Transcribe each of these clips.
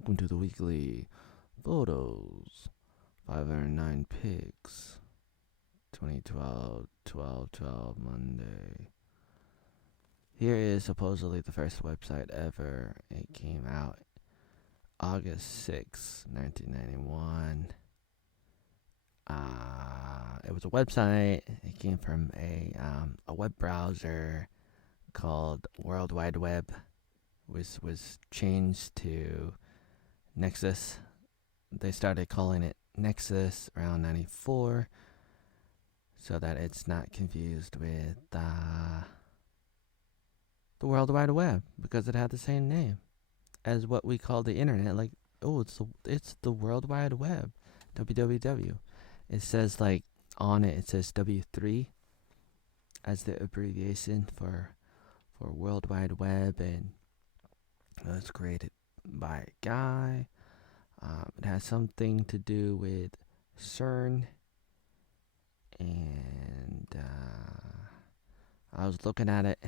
welcome to the weekly photos. 509 pics. 2012, 12/12 Monday. Here is supposedly the first website ever. It came out August 6, 1991. It was a website. It came from a web browser called World Wide Web, which was changed to Nexus. They started calling it Nexus around 94, so that it's not confused with the World Wide Web, because it had the same name as what we call the internet. Like, oh, it's the World Wide Web, www. It says, like, on it says W3 as the abbreviation for World Wide Web, and it was created by a guy. It has something to do with CERN, and I was looking at it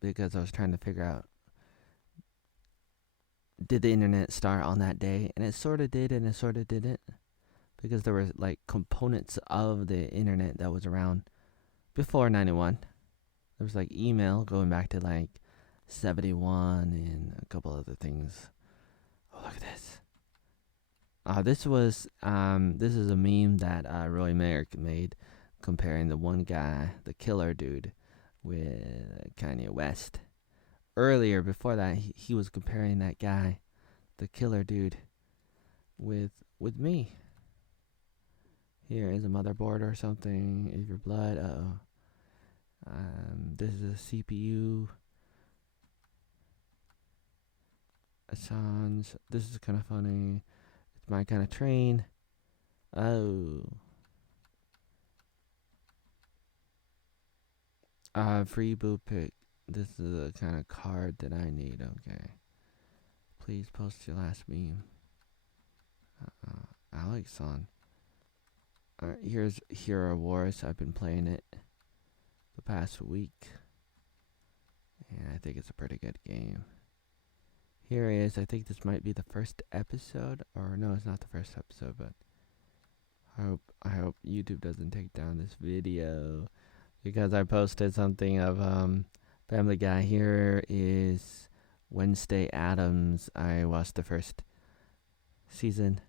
because I was trying to figure out, did the internet start on that day? And it sort of did, and it sort of didn't, because there were like components of the internet that was around before 91. There was like email going back to like 71 and a couple other things. Oh, look at this. This is a meme that Roy Merrick made, comparing the one guy, the killer dude, with Kanye West. Earlier, before that, he was comparing that guy, the killer dude, with me. Here is a motherboard or something. Is your blood? This is a CPU. Assange. This is kind of funny. It's my kind of train. Oh. Free boot pick. This is the kind of card that I need. Okay. Please post your last meme. Alex on. Alright, here's Hero Wars. I've been playing it the past week, and I think it's a pretty good game. Here is, I think this might be the first episode, or no, it's not the first episode, but I hope YouTube doesn't take down this video, because I posted something of Family Guy. Here is Wednesday Addams. I watched the first season,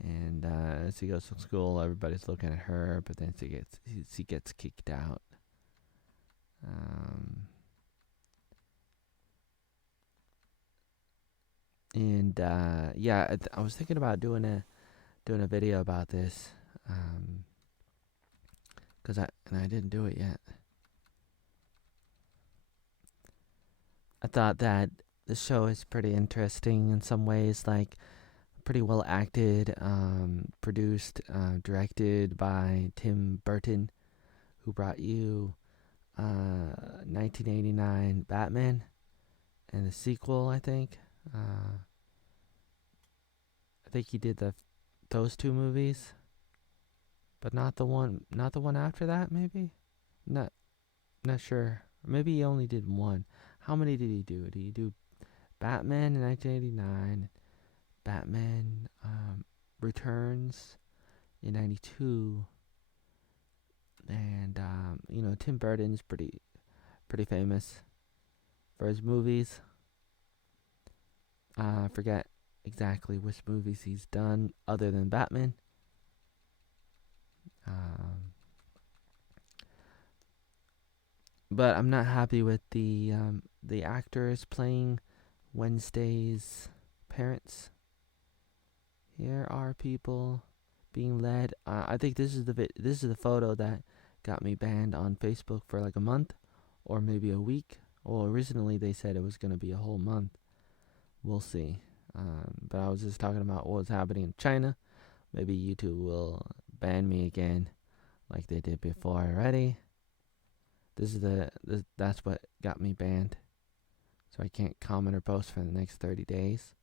and as he goes to school, everybody's looking at her, but then she gets kicked out. I was thinking about doing a video about this, cause I didn't do it yet. I thought that the show is pretty interesting in some ways, like pretty well acted, produced, directed by Tim Burton, who brought you 1989 Batman and the sequel, I think. I think he did those two movies, but not the one after that. Maybe, not sure. Maybe he only did one. How many did he do? Did he do Batman in 1989, Batman Returns in 92, and Tim Burton's pretty famous for his movies. I forget exactly which movies he's done other than Batman. But I'm not happy with the actors playing Wednesday's parents. Here are people being led. I think this is the photo that got me banned on Facebook for like a month, or maybe a week. Well, originally they said it was going to be a whole month. We'll see. But I was just talking about what's happening in China. Maybe YouTube will ban me again, like they did before already. That's what got me banned. So I can't comment or post for the next 30 days.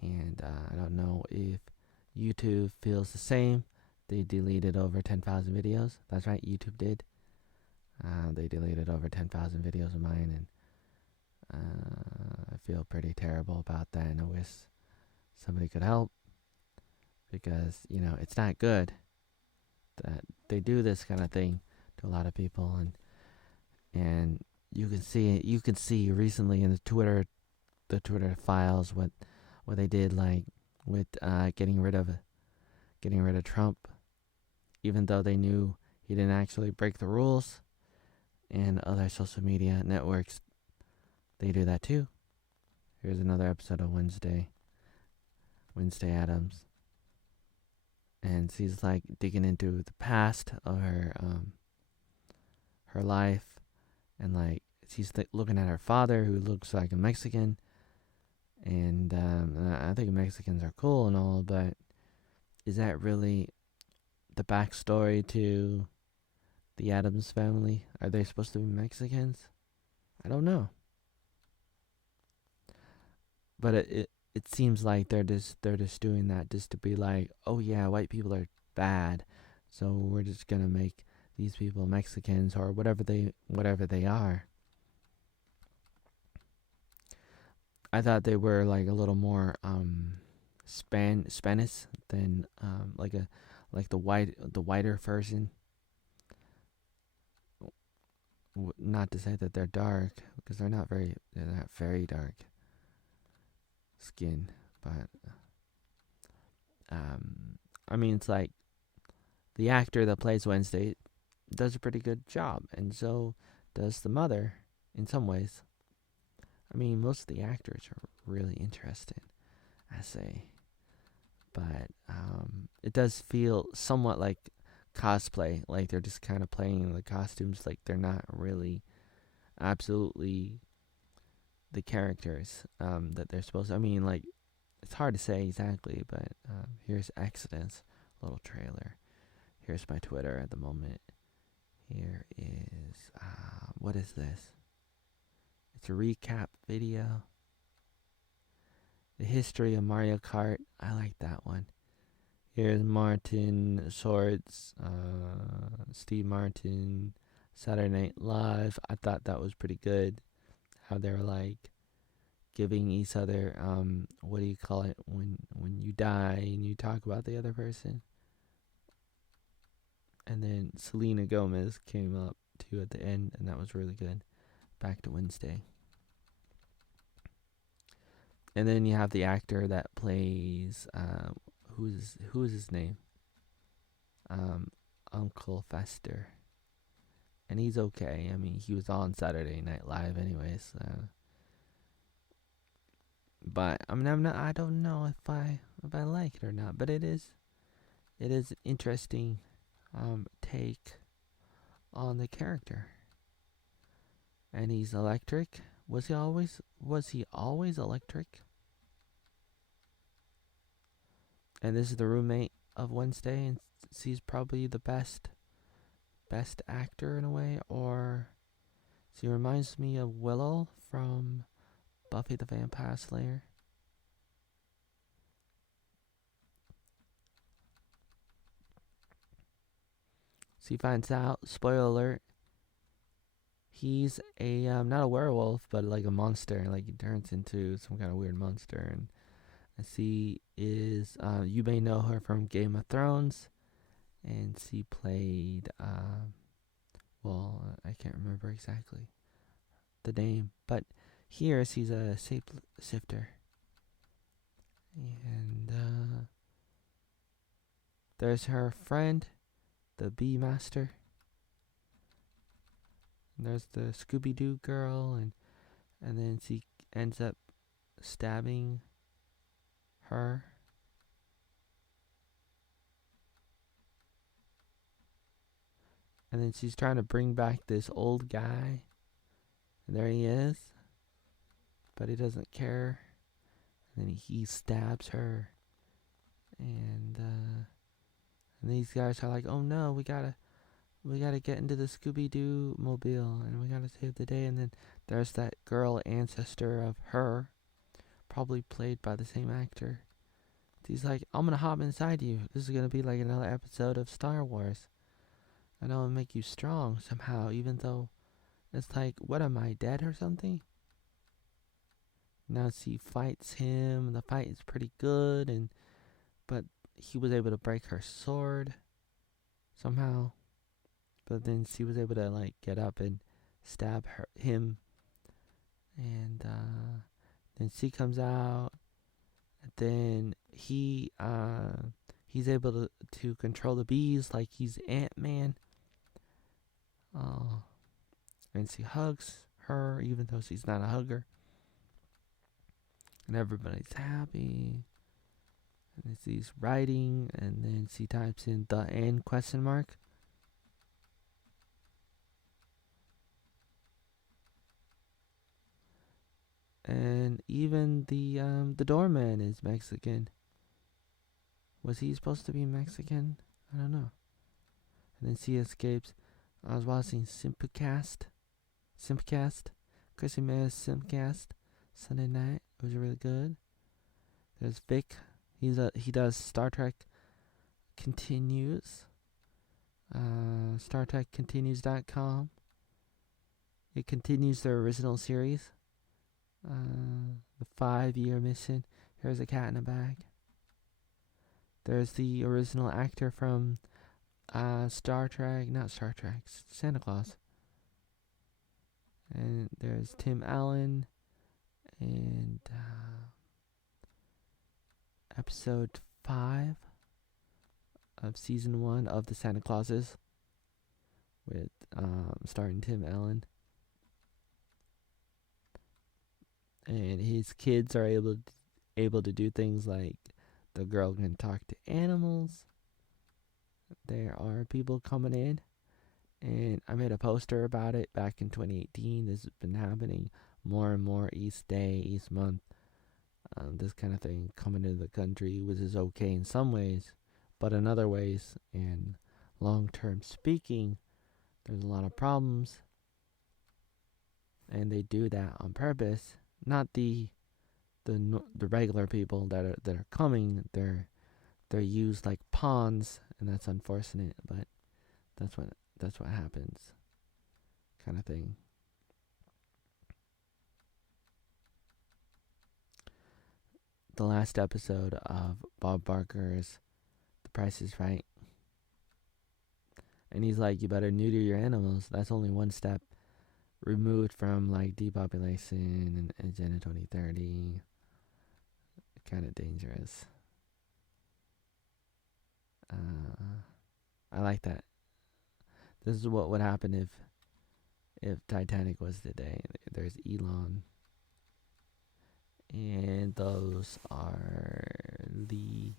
And I don't know if YouTube feels the same. They deleted over 10,000 videos. That's right, YouTube did. They deleted over 10,000 videos of mine, and feel pretty terrible about that, and I wish somebody could help, because it's not good that they do this kind of thing to a lot of people. And you can see recently in the Twitter files what they did, like with getting rid of Trump, even though they knew he didn't actually break the rules. And other social media networks, they do that too. Here's another episode of Wednesday Addams, and she's like digging into the past of her life, and like she's looking at her father, who looks like a Mexican. And I think Mexicans are cool and all, but is that really the backstory to the Addams family? Are they supposed to be Mexicans? I don't know. But it seems like they're just doing that just to be like, oh yeah, white people are bad, so we're just gonna make these people Mexicans, or whatever they are. I thought they were like a little more Spanish than like the whiter version. Not to say that they're dark, because they're not very dark skin, but I mean, it's like the actor that plays Wednesday does a pretty good job, and so does the mother in some ways. I mean, most of the actors are really interesting, I say, but it does feel somewhat like cosplay, like they're just kind of playing the costumes, like they're not really absolutely the characters that they're supposed to. I mean, like, it's hard to say exactly, but here's Exodus, little trailer. Here's my Twitter at the moment. Here is, what is this? It's a recap video. The history of Mario Kart. I like that one. Here's Martin Shorts, Steve Martin, Saturday Night Live. I thought that was pretty good. How they were like giving each other, what do you call it when you die and you talk about the other person? And then Selena Gomez came up too at the end, and that was really good. Back to Wednesday. And then you have the actor that plays, who's his name? Uncle Fester. And he's okay. I mean, he was on Saturday Night Live anyways. But I mean, I don't know if I like it or not. But it is an interesting take on the character. And he's electric. Was he always electric? And this is the roommate of Wednesday, and she's probably the best actor in a way. Or she reminds me of Willow from Buffy the Vampire Slayer. She finds out, spoiler alert, he's a not a werewolf, but like a monster. Like he turns into some kind of weird monster. And she is, you may know her from Game of Thrones, and she played, well, I can't remember exactly the name, but here she's a shapeshifter. And there's her friend, the Bee Master. And there's the Scooby-Doo girl, and then she ends up stabbing her. And then she's trying to bring back this old guy. And there he is. But he doesn't care. And then he stabs her. And these guys are like, oh no, we gotta get into the Scooby-Doo mobile, and we gotta save the day. And then there's that girl ancestor of her, probably played by the same actor. He's like, I'm gonna hop inside you. This is gonna be like another episode of Star Wars. And I'll make you strong somehow, even though it's like, what am I, dead or something? Now she fights him. The fight is pretty good, but he was able to break her sword somehow. But then she was able to like get up and stab him, and then she comes out. And then he's able to control the bees like he's Ant-Man. Oh, and she hugs her even though she's not a hugger. And everybody's happy. And she's writing, and then she types in the end question mark. And even the doorman is Mexican. Was he supposed to be Mexican? I don't know. And then she escapes. I was watching Simpcast, Chrissie Mea's Simpcast Sunday night. It was really good. There's Vic. He does Star Trek Continues. StarTrekContinues.com. It continues their original series. The 5-year mission. Here's a cat in a bag. There's the original actor from Star Trek, not Star Trek, Santa Claus. And there's Tim Allen, and episode 5 of season 1 of the Santa Clauses, with starring Tim Allen. And his kids are able to do things like the girl can talk to animals. There are people coming in, and I made a poster about it back in 2018. This has been happening more and more each day, each month. This kind of thing coming into the country, which is okay in some ways, but in other ways, and long-term speaking, there's a lot of problems, and they do that on purpose. Not the regular people that are coming. They're used like pawns, and that's unfortunate, but that's what happens, kind of thing. The last episode of Bob Barker's The Price is Right, and he's like, you better neuter your animals. That's only one step removed from like depopulation and Agenda 2030. Kind of dangerous. I like that. This is what would happen if Titanic was today. There's Elon, and those are the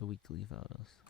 weekly photos.